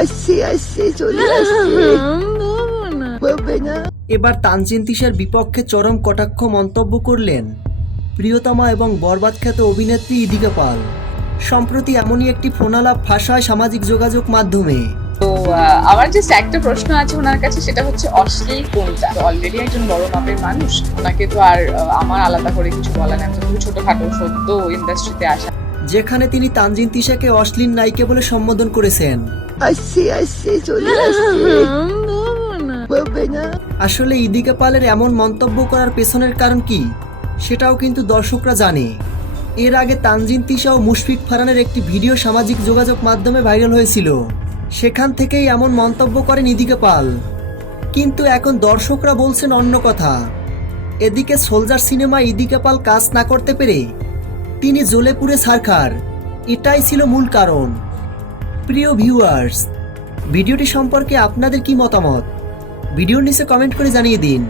আসছি চলে আসছি। এবার তানজিন তিশার বিপক্ষে চরম কটাক্ষ মন্তব্য করলেন প্রিয়তমা এবং বরবাদ খ্যাত অভিনেত্রী ইদিকা পাল। সম্প্রতি এমনই একটি ফোনালাপ ফাঁস হয় সামাজিক যোগাযোগ মাধ্যমে। তো আমার যে একটা প্রশ্ন আছে ওনার কাছে, সেটা হচ্ছে অশ্লীল কোনটা। অলরেডি একজন বড় মাপের মানুষ, ওনাকে তো আর আমার আলাদা করে কিছু বলা নেই। খুব ছোটখাটো সদ্য ইন্ডাস্ট্রিতে আসা, যেখানে তিনি তানজিন তিশাকে অশ্লীল নায়িকা বলে সম্বোধন করেছেন। আসছি চলে আসছি। আসলে ইদিকা পালের এমন মন্তব্য করার পেছনের কারণ কি, সেটাও কিন্তু দর্শকরা জানে। এর আগে তানজিন তিশা ও মুশফিক ফারহানের একটি ভিডিও সামাজিক যোগাযোগ মাধ্যমে ভাইরাল হয়েছিল। সেখান থেকেই এমন মন্তব্য করেন ইদিকা পাল। কিন্তু এখন দর্শকরা বলছেন অন্য কথা। এদিকে সোলজার সিনেমায় ইদিকা পাল কাজ না করতে পেরে তিনি জ্বলে পুড়ে ছারখার, এটাই ছিল মূল কারণ। প্রিয় ভিউয়ার্স, ভিডিওটি সম্পর্কে আপনাদের কি মতামত ভিডিওর নিচে কমেন্ট করে জানিয়ে দিন।